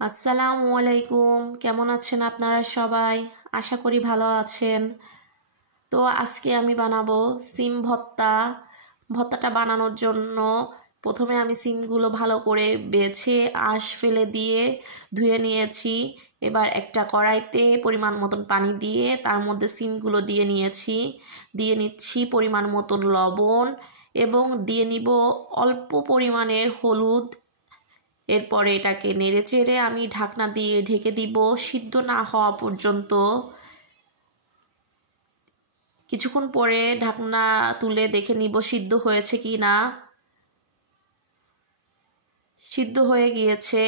আসসালামু আলাইকুম। কেমন আছেন আপনারা সবাই? আশা করি ভালো আছেন। তো আজকে আমি বানাবো সিম ভর্তা। ভর্তাটা বানানোর জন্য প্রথমে আমি সিমগুলো ভালো করে বেছে আঁশ ফেলে দিয়ে ধুয়ে নিয়েছি। এবার একটা কড়াইতে পরিমাণ মতন পানি দিয়ে তার মধ্যে সিমগুলো দিয়ে নিচ্ছি পরিমাণ মতন লবণ এবং দিয়ে নিব অল্প পরিমাণের হলুদ। এরপরে এটাকে নেড়েচেড়ে আমি ঢাকনা দিয়ে ঢেকে দিব সিদ্ধ না হওয়া পর্যন্ত। কিছুক্ষণ পরে ঢাকনা তুলে দেখে নিব সিদ্ধ হয়েছে কি না। সিদ্ধ হয়ে গিয়েছে।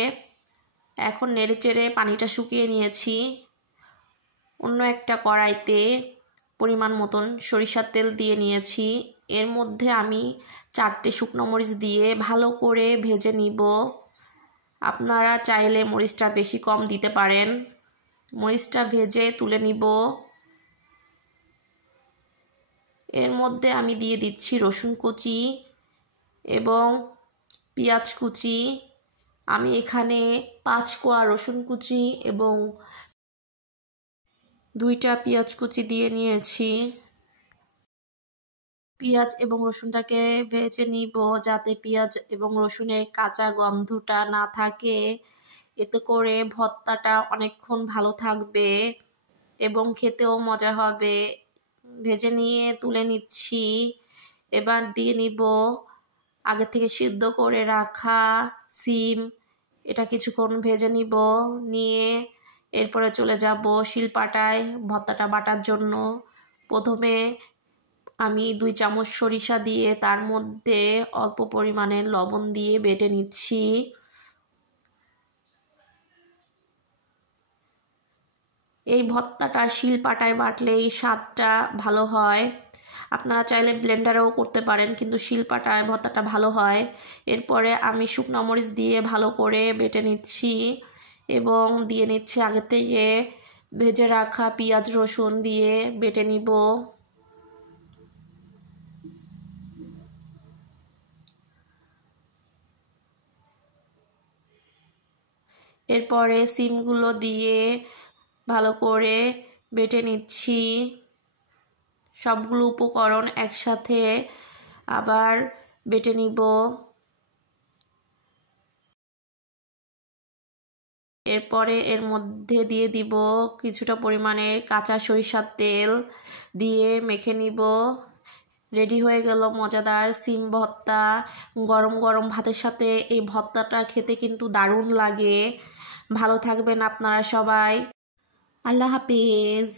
এখন নেড়েচেড়ে পানিটা শুকিয়ে নিয়েছি। অন্য একটা কড়াইতে পরিমাণ মতন সরিষার তেল দিয়ে নিয়েছি। এর মধ্যে আমি 4টে শুকনো মরিচ দিয়ে ভালো করে ভেজে নিব। আপনারা চাইলে মরিচটা বেশি কম দিতে পারেন। মরিচটা ভেজে তুলে নিব। এর মধ্যে আমি দিয়ে দিচ্ছি রসুন কুচি এবং পেঁয়াজ কুচি। আমি এখানে 5 কোয়া রসুন কুচি এবং 2টা পেঁয়াজ কুচি দিয়ে নিয়েছি। পেঁয়াজ এবং রসুনটাকে ভেজে নিব যাতে পেঁয়াজ এবং রসুনের কাঁচা গন্ধটা না থাকে। এতে করে ভর্তাটা অনেকক্ষণ ভালো থাকবে এবং খেতেও মজা হবে। ভেজে নিয়ে তুলে নিচ্ছি। এবার দিয়ে নিব আগে থেকে সিদ্ধ করে রাখা সিম। এটা কিছুক্ষণ ভেজে নিয়ে এরপরে চলে যাব শিলপাটায় ভর্তাটা বাটার জন্য। প্রথমে আমি 2 চামচ সরিষা দিয়ে তার মধ্যে অল্প পরিমাণে লবণ দিয়ে বেটে নিচ্ছি। এই ভর্তাটা শিলপাটায় বাটলেই স্বাদটা ভালো হয়। আপনারা চাইলে ব্লেন্ডারেও করতে পারেন, কিন্তু শিলপাটায় ভর্তাটা ভালো হয়। এরপরে আমি শুকনো মরিচ দিয়ে ভালো করে বেটে নিচ্ছি এবং দিয়ে নিচ্ছি আগে থেকে ভেজে রাখা পেঁয়াজ রসুন দিয়ে বেটে নিব। এরপরে সিমগুলো দিয়ে ভালো করে বেটে নিচ্ছি। সবগুলো উপকরণ একসাথে আবার বেটে নিব। এরপরে এর মধ্যে দিয়ে দিব কিছুটা পরিমাণে কাঁচা সরিষার তেল দিয়ে মেখে নিব। রেডি হয়ে গেল মজাদার সিম ভর্তা। গরম গরম ভাতের সাথে এই ভর্তাটা খেতে কিন্তু দারুণ লাগে। ভালো থাকবেন আপনারা সবাই। আল্লাহ হাফেজ।